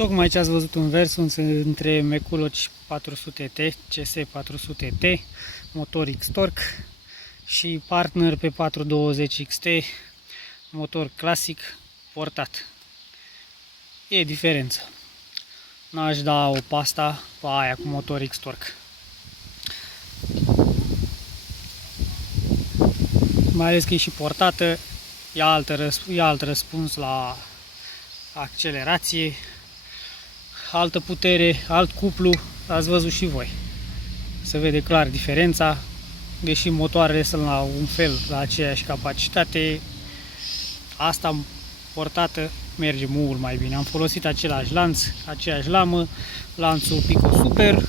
Tocmai ce ați văzut în versul între Mekuloci 400T, CS 400T, motor X-Torque și Partner pe 420 XT, motor clasic portat. E diferență. N-aș da o pasta pe aia cu motor X-Torque. Mai ales că e și portată, e alt răspuns la accelerație, altă putere, alt cuplu, ați văzut și voi. Se vede clar diferența, deși motoarele sunt la un fel, la aceeași capacitate, asta portată merge mult mai bine. Am folosit același lanț, aceeași lamă, lanțul Pico Super.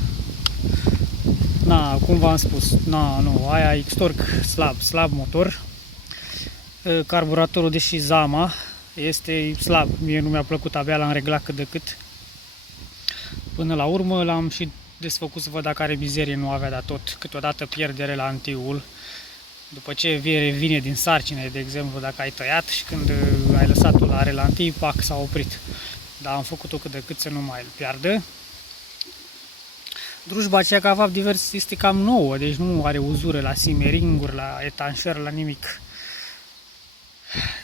Cum v-am spus, nu, aia X-Torque slab motor. Carburatorul, deși Zama, este slab. Mie nu mi-a plăcut, abia l-am reglat cât de cât. Până la urmă l-am și desfăcut să văd dacă are mizerie, nu avea, dar tot câteodată pierde relantiul. După ce vine din sarcină, de exemplu, dacă ai tăiat și când ai lăsat-o la relantii, pac, s-a oprit. Dar am făcut-o cât de cât să nu mai îl piardă. Drujba aceea ca fapt divers este cam nouă, deci nu are uzură la simmering-uri, la etanșări, la nimic.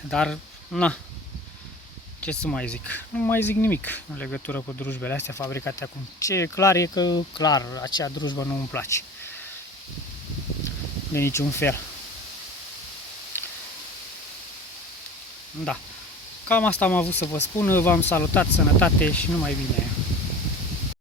Dar, na, ce să mai zic? Nu mai zic nimic în legătură cu drujbele astea fabricate acum. Ce e clar e că, clar, acea drujbă nu îmi place. De niciun fel. Da. Cam asta am avut să vă spun. V-am salutat, sănătate și numai bine.